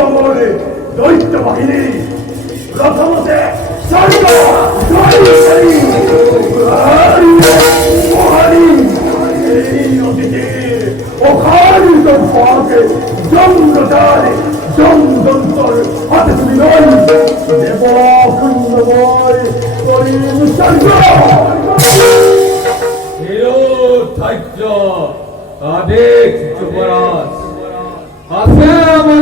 আমার দৈত্য বাহিনী প্রথমতে স্বর্গ এই নদীতে অখানিত ভাগে জমদারে জমদন্তর হাতে তুলি নয় দেব পুণ্যময় করিম স্বর্গ ধৈর্য আদেশ যুবরাজ আছে মানে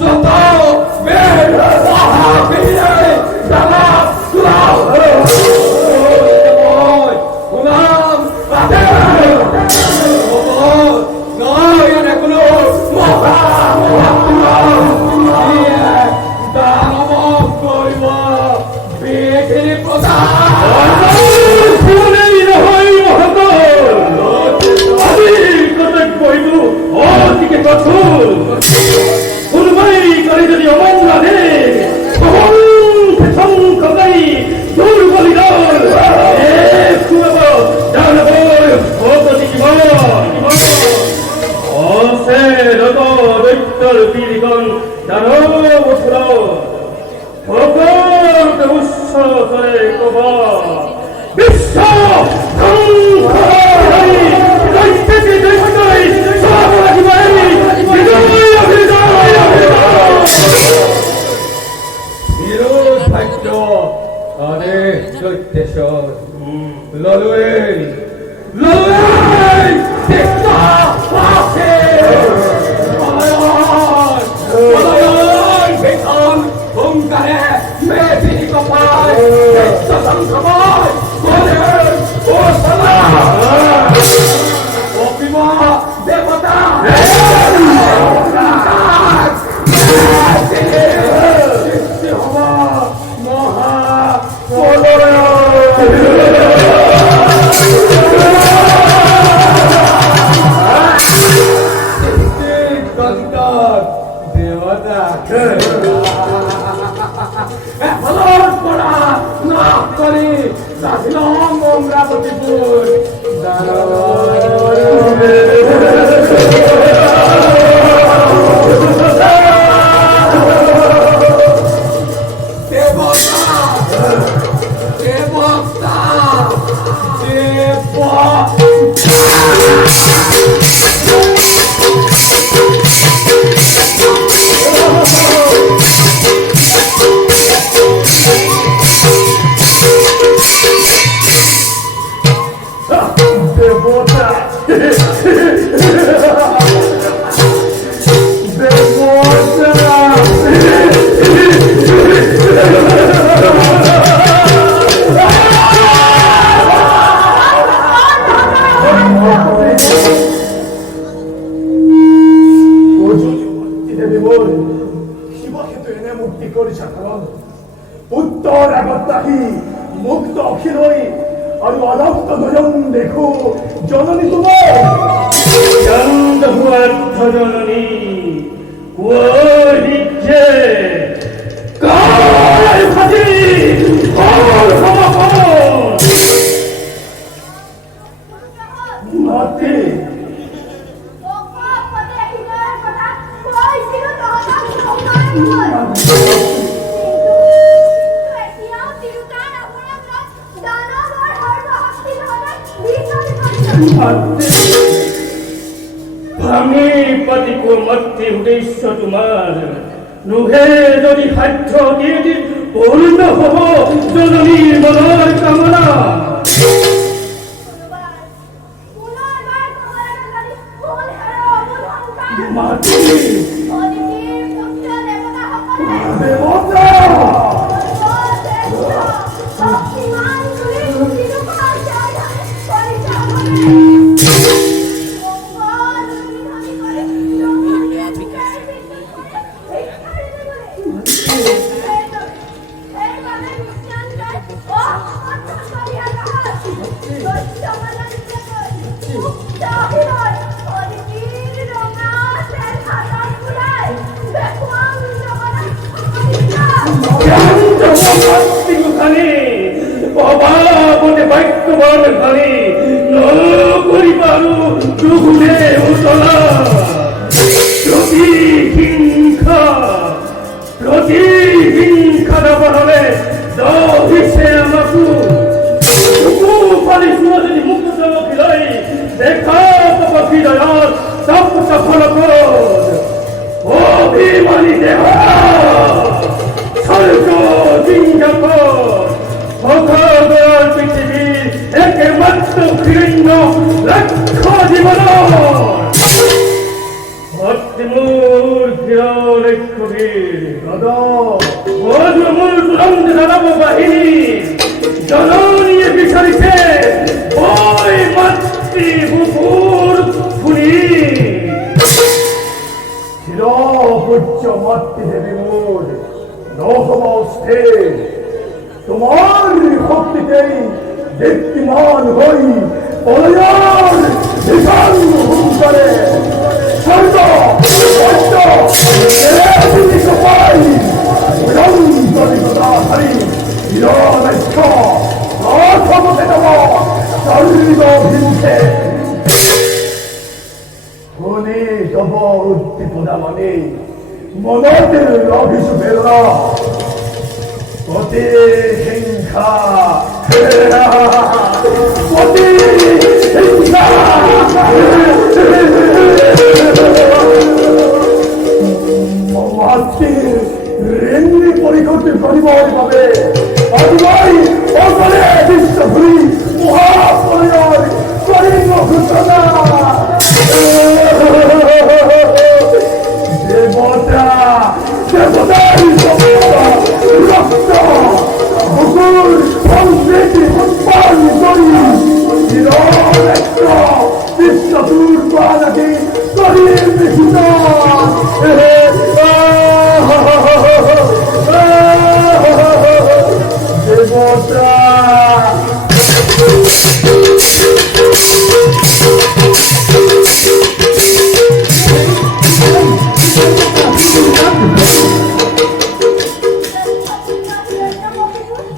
যত উত্তর আগতাহি মুক্ত অখিলই আর অনন্ত নয়ন দেখো জননী তোমার চন্দ হুয়ার্থ জননী কুয়ারিচ্ছে কাল ফাজি কর মাতে আমি পতিক মধ্যে উদ্দেশ্য তোমার নুহে যদি সাধ্য দিয়ে দি পূর্ণ হব জননীর মনৰ কামনা মাতি দেবতা অবাবতে বাক্যবান খালি নকরিবাৰু দুগুণে উতলা যদি হিংসা অফিসে আমাকু পালি সুরজনী মুক্ত খিলাই দেখা পাখি দয়াল সব সফল কর অভিমানী দেহ স্বর্গ জিঙ্গক অঘোর পৃথিবীর একমাত্র ঘৃণ্য লক্ষ্য জীবন ভক্তিমূর ঘিরণ কবির দাদা মধুমূল তুরন্ত দানব বাহিনী জননীয় বিসরিছে ওই মাতৃ বুকুর ফুলি চিরপূজ্য মাতৃদেবী মোর নখমস্তে তোমার ভক্তিতেই দীপ্তিমান হই পলয়ন ভীষণ হুঙ্কারে স্বর্গ সত্য সবাই নিরন্তরিকতাধারী নিরলক্ষ অসমতে নব সর্বভিমুখে মনে তব উদ্দীপনা মানে মনতের অভিষুভের অতি হিংসা অতি হিংসা ঋণী পরিকল্পি পরিবার পাবে অজয় অজলে বিশ্বভূমি মহাপ্রলয় করিম ঘোষণা দেবতা দেবতাই রক্ত বুকুর সংস্কৃতি উৎপাদন করি চিরলেখ বিশ্বদূর পানাকে করিম বিহিত দেবতা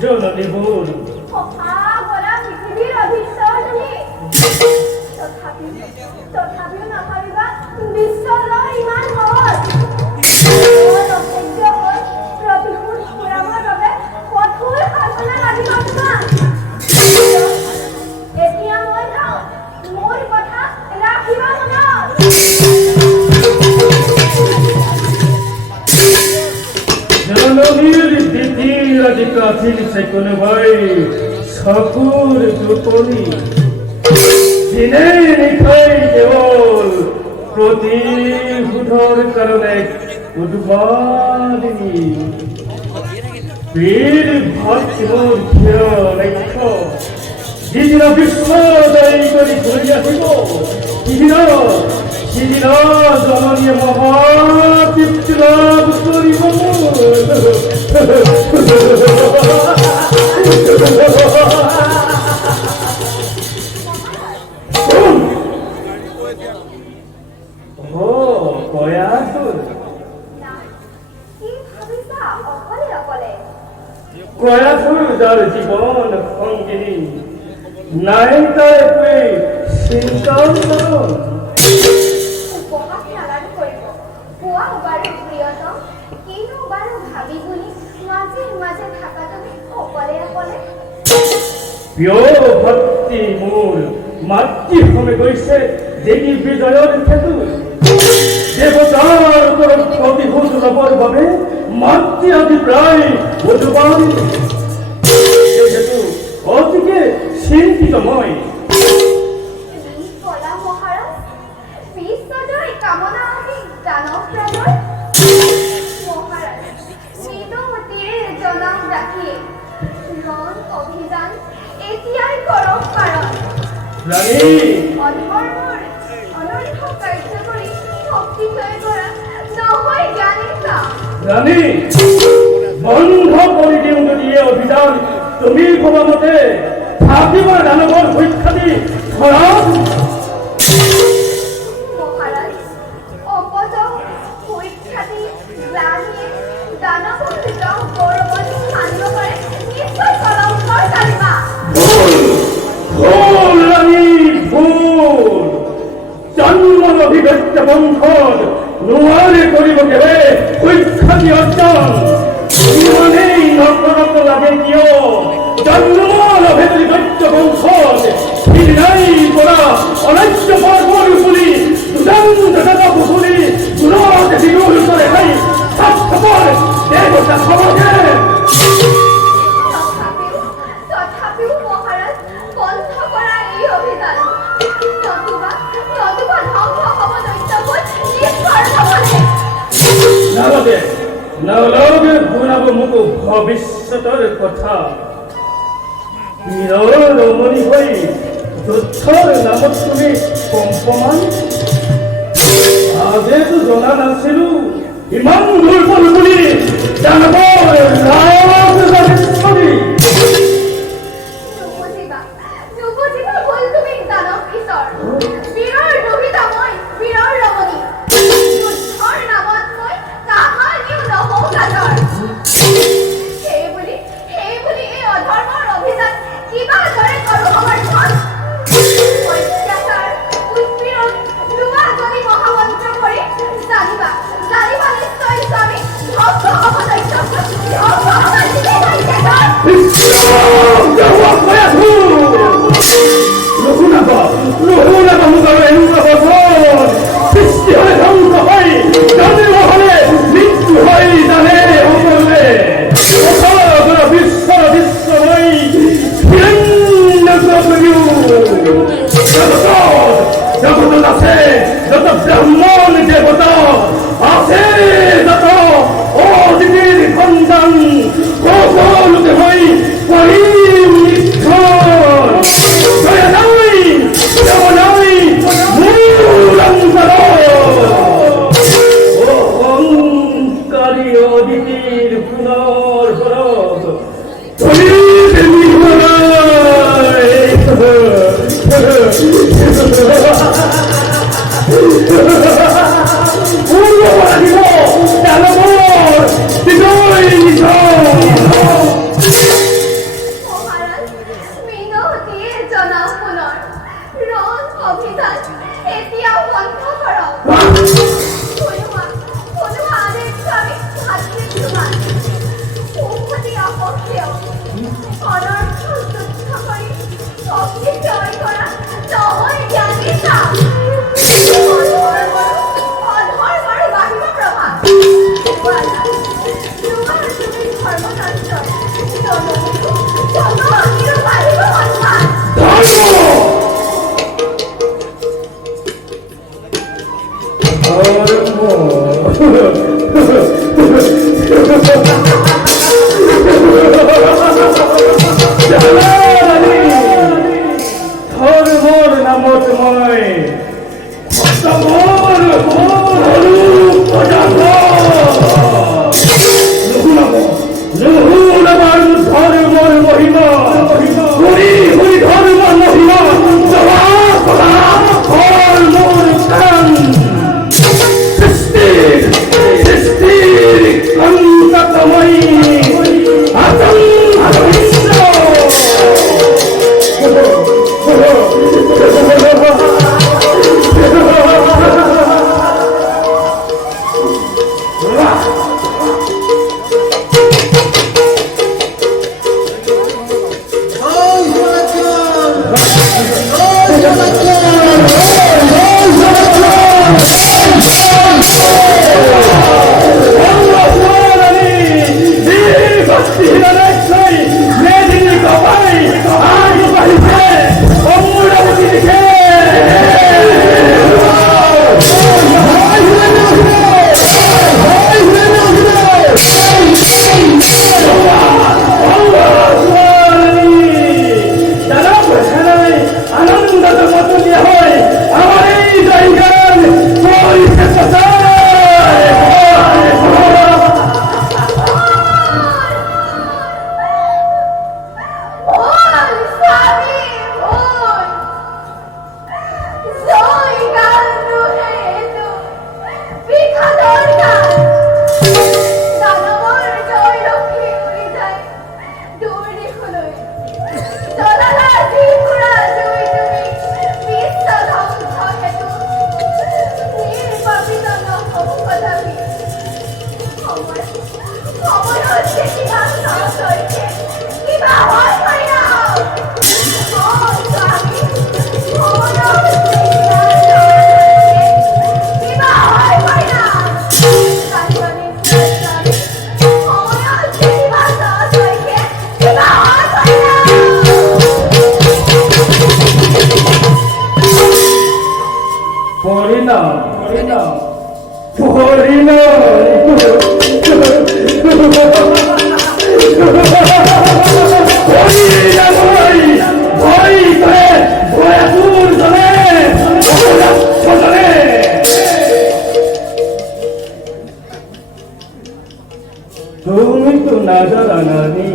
জননী বোন পৃথিবীর অধীশ্বর তুমি তথাপিও নাভাবিবা বিশ্বৰ ইমান সহজ প্ৰতিশোধ ঘূৰাবৰ বাবে কঠোৰ সাধনা লাগিব তোমাক এতিয়া মই যাওঁ মোৰ কথা ৰাখিবা মনত জননীর দিদির আজ কাঠিল সে কোন ভাই সকুর দুপনি দিনে নিখাই দেওল প্রতিশোধর কারণে উদ্বাদিনী বীর ভক্তিমূর ঘির লক্ষ্য যিদিন বিশ্বদয়ী করি ঘুরিয়া দিব সিদিন জননীয় মহাতৃপ্তি লাভ করিব কয়াসুর যার জীবন সঙ্গিনী নাই তার চিন্তান্তরণ প্ৰিয় ভক্তি মোৰ মাতৃ সমে গৈছে দেৱী বিজয়ৰ সেতু দেৱতাৰ ওপৰত প্ৰতিশোধ ল'বৰ বাবে মাতৃ আদি প্ৰায় মধুবাণী সেতু অতিকে চিন্তিত মই রানী রানী বন্ধ কৰি দিওঁ যদি এই অভিযান তুমি ভবা মতে থাকিব দানৱৰ সুখ্যাতি ঘৰত জন্মৰ অভিব্যক্ত বংশত নোৱাৰে কৰিব কেলে সুখ্যাতি অৰ্জন ইমানেই নকৰক লাগে কিয় সমাজে তথাপিও মহারাজ বন্ধ করা এই অভিযান নতুবা ধ্বংস হব দৈত্যকুল নিষ্কর্ষবলে। নালগে নালগে শুনাব মোকো ভৱিষ্যতৰ কথা। বীৰৰ ৰমণী হৈ যুদ্ধৰ নামত তুমি কম্পমান। আগেতো জনা নাছিলো ইমান দুৰ্বল বুলি। দানৱৰ ৰাজধানী নুবুজিবা ভুল তুমি দানৱ ঈশ্বৰ। বীৰৰ দুহিতা মই বীৰৰ ৰমণী। যুদ্ধৰ নামত মই কাহানিও নহওঁ কাজৰ। সেই বুলি এই অধৰ্মৰ অভিযান কিবা দৰে কৰোঁ সমৰ্থন। অত্যাচাৰ উৎপীড়ন দুৱাজনী মহামন্ত্ৰ কৰি জানিবা নিশ্চয় স্বামী ধ্বংস হ'ব দৈত্যকুল ধ্বংস হ'ব নিজে দৈত্যকুল। নুশুনাব মোক আৰু এনেকুৱা বচন। সৃষ্টি হয় ধ্বংস হয় জানিব হ'লে মৃত্যু হয় জানে সকলোৱে। বিশ্বময় জগতত আছে যত ব্ৰাহ্মণ দেৱতা আছে, যত অদিতিৰ সন্তান সকলোকে মই কৰিম নিক্ষণ। দয়া নাই প্ৰেম নাই মোৰ অন্তৰত। অহংকাৰী অদিতিৰ পুনৰ ঘৰত মহারাজ মিনতিয়ে জনাও পুনৰ ৰণ অভিযান এতিয়া বন্ধ কৰক। শুনোৱা আদেশ স্বামী ভাতৃ-তোমাৰ। উভতি আপক্ষেয় অনৰ্থ যুদ্ধ কৰি শক্তি জয় কৰা নহয় জ্ঞানীতা। অধৰ্মৰ বাহিব প্ৰভাৱ। তুমি ধৰ্মতন্ত্ৰৰ জননীৰো বাহিব সন্মান। ধৰ্মৰ নামত মই নুশুনাব আৰু ধৰ্মৰ মহিমা শুনি ধৰ্মৰ মহিমা মোৰ কাম সৃষ্টিৰ অন্ততময়ী তুমি তো না জানা নানি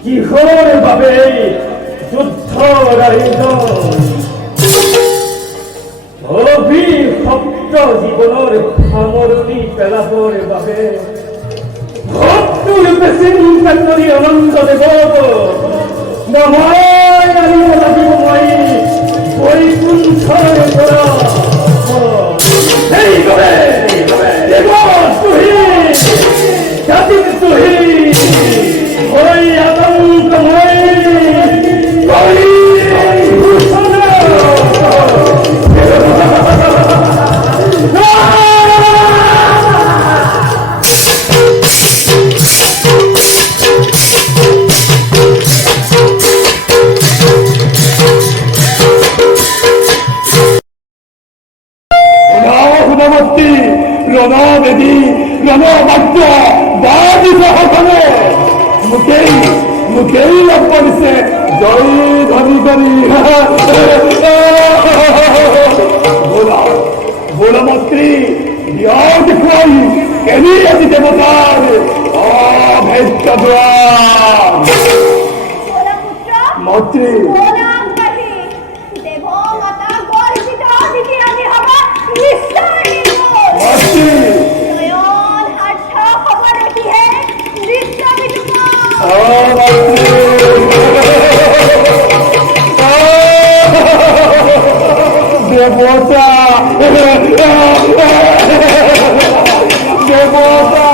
কিহৰ বাবে যুদ্ধৰ আয়োজন অভিশপ্ত জীৱনৰ সামৰণি পেলাবৰ বাবে ভক্তৰূপে চিন্তা কৰি অনন্তদেৱক নময় আনিব লাগিব মই বৈকুণ্ঠৰ পৰা সেইবাবে দেৱৰ তুহি জাতিৰ তুহি হৈ আতংকময় ৰণবেদী ৰণবাদ্য বাদিসকলে মোকেই লগ কৰিছে জয় ধনী ধনী বোলমন্ত্ৰী দিয়ক দেখুৱাই কেনি আজি দেৱতাৰ অভেদ্য দুৱাৰ মন্ত্ৰী দেৱতা দেৱতা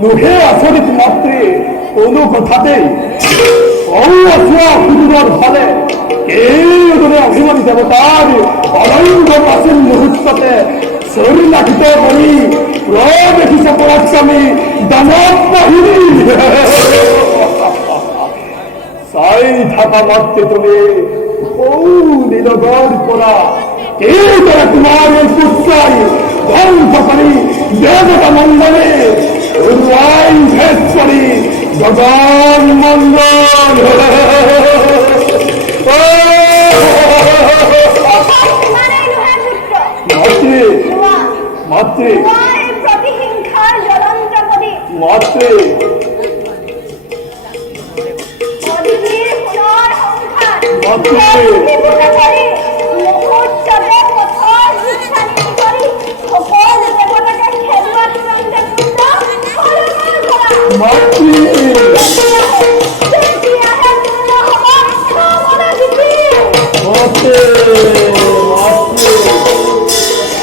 নুহে আচৰিত মাতৃ কোনো কথাতেই অচোৱা সুদূৰৰ ফালে এইদৰে অভিমানী দেৱতাৰ অলংগ প্ৰাচীন মুহূৰ্ততে চৰিলাখিত কৰি প্ৰৱেশিছ পৰাক্ৰমী দানৱ বাহিনী চাই থকা মাতৃ তুমি নীলগড় পৰা এইদৰে তোমাৰ এই পুত্ৰই ধ্বংস কৰি দেৱতা মণ্ডলে ভেদ কৰি জগন মন্ডল ইমানেই নহয় পুত্র মাতৃ নোয়া মাতৃ নোয়ার প্রতিহিংসার জ্বলন্ত প্রদীপ মাতৃ অদিতির পুনর সংখ্যার মাতৃ বিপুল করি মুহূর্ততে কঠোর শিক্ষানীতি করি সকল দেবতাকে খেলুয়া চূড়ান্ত পূর্ণ ফলমূল করা মাতৃ তেতিয়াহে পূর্ণ হব সমনগীতি মাতৃ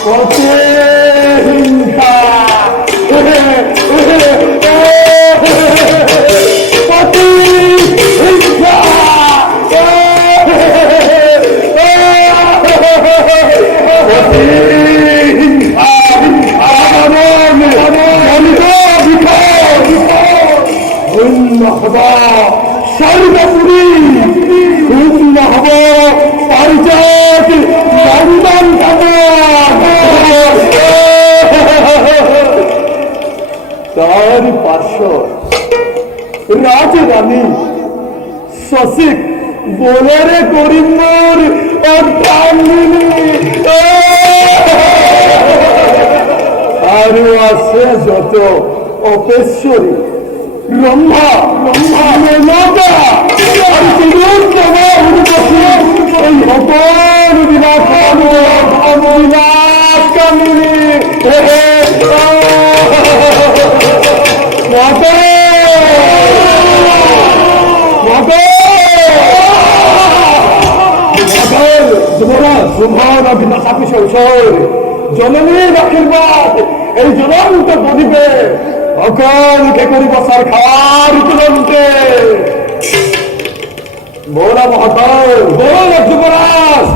মাতৃ হিংসা মাতৃ হিংসা সর্বপুরী পূর্ণ হব পারিজাত নন্দন তার পার্শ্ব রাজরানী শশিক বলে করিমর অর্থান্বিনী আরো আছে যত অপেশ্বরী ব্রহ্মা মেনকা আর তিরুত্তম উর্বশী এই সকল বিনাশকামিনী মাতা মাতা শুভন বিনাশাপি সংসার জননীর আশীর্বাদ এই জ্বলন্ত প্রদীপে সকলকে করিব সার খাওয়ার তুলন্তে বলা মহাতার বল যুবরাজ